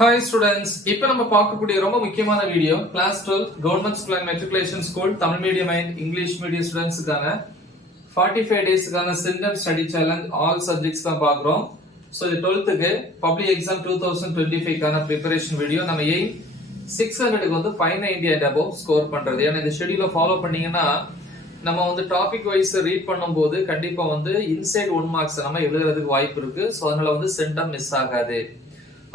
Hi students, இப்போ நம்ம பார்க்கக்கூடிய ரொம்ப முக்கியமான video class 12 government school and matriculation school Tamil medium and English medium studentsக்கான 45 daysக்கான symptom study challenge all subjects தான் பார்க்கிறோம். So இது 12க்கு public exam 2025க்கான preparation video. நம்ம aim 600க்கு வந்து 590 and above score பண்றது. ஏன்னா இந்த ஷெட்யூலை ஃபாலோ பண்ணீங்கன்னா நம்ம வந்து டாபிக் வைஸ் ரீட் பண்ணும்போது கண்டிப்பா வந்து இன்சைட் 1 மார்க்ஸ் நம்ம எழுதுறதுக்கு வாய்ப்பு இருக்கு. ஸோ அதனால வந்து சென்டம் மிஸ் ஆகாது.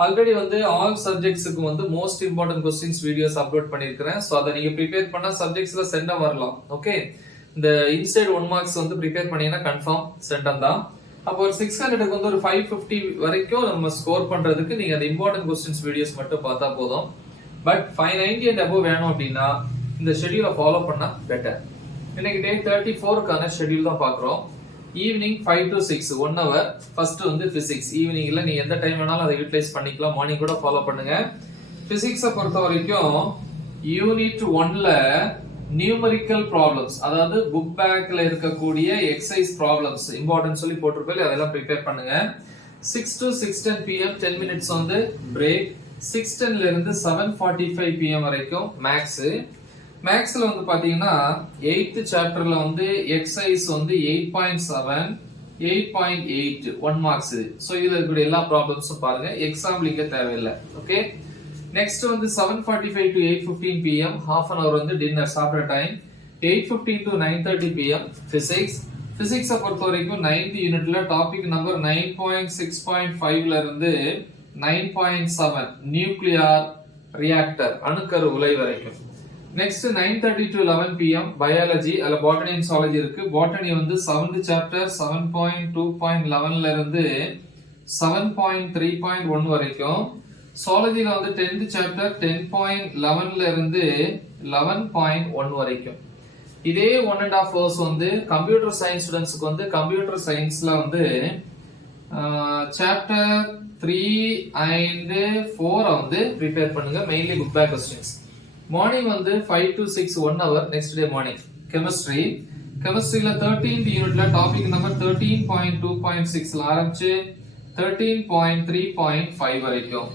ஆல்ரெடி வந்து ஆல் சப்ஜெக்ட்ஸுக்கு வந்து most important questions videos upload பண்ணிருக்கிறேன். ஸோ அதை நீங்க ப்ரிப்பேர் பண்ணா சப்ஜெக்ட்ஸ்ல சென்டம் வரலாம். ஓகே, இந்த இன்சைட் 1 மார்க்ஸ் வந்து ப்ரிப்பேர் பண்ணீங்கன்னா கன்ஃபார்ம் சென்டம் தான். அப்போ ஒரு 600க்கு வந்து ஒரு 550 வரைக்கும் நம்ம ஸ்கோர் பண்றதுக்கு நீங்க அந்த இம்பார்ட்டன்ட் கொஸ்டின்ஸ் வீடியோஸ் மட்டும் பார்த்தா போதும். பட் 590 and above வேணும் அப்படின்னா இந்த ஷெட்யூலை ஃபாலோ பண்ணா பெட்டர். இன்னைக்கு டே 34க்கான ஷெட்யூல் தான் பார்க்குறோம். Evening 5 to 6 1 hour. ஃபர்ஸ்ட் வந்து பிசிக்ஸ். ஈவினிங்ல நீங்க எந்த டைம் வேணாலும் அதை யூட்டிலைஸ் பண்ணிக்கலாம். மார்னிங் கூட ஃபாலோ பண்ணுங்க. பிசிக்ஸை பொறுத்த வரைக்கும் யூனிட் 1ல நியூமரிக்கல் ப்ராப்ளம்ஸ், அதாவது புக் பேக்ல இருக்கக்கூடிய எக்ஸசைஸ் ப்ராப்ளம்ஸ் இம்பார்ட்டன்ட் சொல்லி போட்டிருப்பேன், அதெல்லாம் ப்ரிப்பேர் பண்ணுங்க. 6 to 6:10 pm 10 minutes வந்து பிரேக். 6:10 ல இருந்து 7:45 pm வரைக்கும் மேக்ஸ். மேக்ஸ்ல வந்து பாத்தீங்கன்னா 8th சாப்டர்ல வந்து எக்ஸசைஸ் வந்து 8.7 8.8 1 மார்க்ஸ். சோ இதுல இருக்கக்கூடிய எல்லா ப்ராப்ளம்ஸும் பாருங்க, எக்ஸாம்பிள் இங்க தேவையில்லை. ஓகே, நெக்ஸ்ட் வந்து 7:45 to 8:15 pm half an hour வந்து டின்னர் சாப்பிட்ற டைம். 8:15 to 9:30 pm physics. பிசிக்ஸை பொறுத்த வரைக்கும் 9th யூனிட்ல டாபிக் நம்பர் 9.6.5ல இருந்து 9.7 நியூக்ளியர் ரியாக்டர் அணுக்கரு உலை வரைக்கும். நெக்ஸ்ட் 9:30 to 11 pm பயாலஜி, அல்ல பாட்டனி அண்ட் ஜூவாலஜி இருக்கு. பாட்டனி வந்து 7th சாப்டர் 7.2.11 ல இருந்து 7.3.1 வரைக்கும். ஜூவாலஜில வந்து 10th சாப்டர் 10.11 ல இருந்து 11.1 வரைக்கும். இதே 1.5 hours வந்து கம்ப்யூட்டர் சயின்ஸ் ஸ்டூடெண்ட்ஸ்க்கு வந்து கம்ப்யூட்டர் சயின்ஸ்ல வந்து சாப்டர் 3 and 4 வந்து ப்ரிப்பேர் பண்ணுங்க, mainly book back questions. Morning வந்து 5 to 6 1 hour. Next day morning chemistry. கெமிஸ்ட்ரியில 13th யூனிட்ல டாபிக் நம்பர் 13.2.6 ல ஆரம்பிச்சு 13.3.5 வரைக்கும்.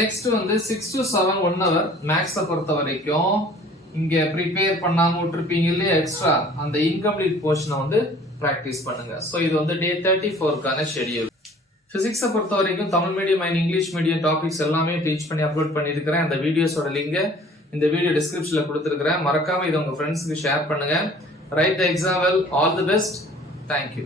நெக்ஸ்ட் வந்து 6 to 7 1 hour மேக்ஸை பொறுத்த வரைக்கும் இங்க ப்ரிப்பேர் பண்ணாம விட்டுருப்பீங்க இல்லையா எக்ஸ்ட்ரா, அந்த இன்கம்ப்ளீட் போர்ஷனை வந்து பிராக்டிஸ் பண்ணுங்க. சோ இது வந்து டே 34க்கான ஷெட்யூல். பிசிக்ஸை பொறுத்த வரைக்கும் Tamil medium and English medium topics எல்லாமே டீச் பண்ணி அப்லோட் பண்ணியிருக்கிறேன். அந்த வீடியோஸோட லிங்க் இந்த வீடியோ டிஸ்கிரிப்ஷன்ல கொடுத்துருக்கிறேன். மறக்காம இதை உங்க ஃப்ரெண்ட்ஸ்க்கு ஷேர் பண்ணுங்க. Right the exam well. All the best. Thank you.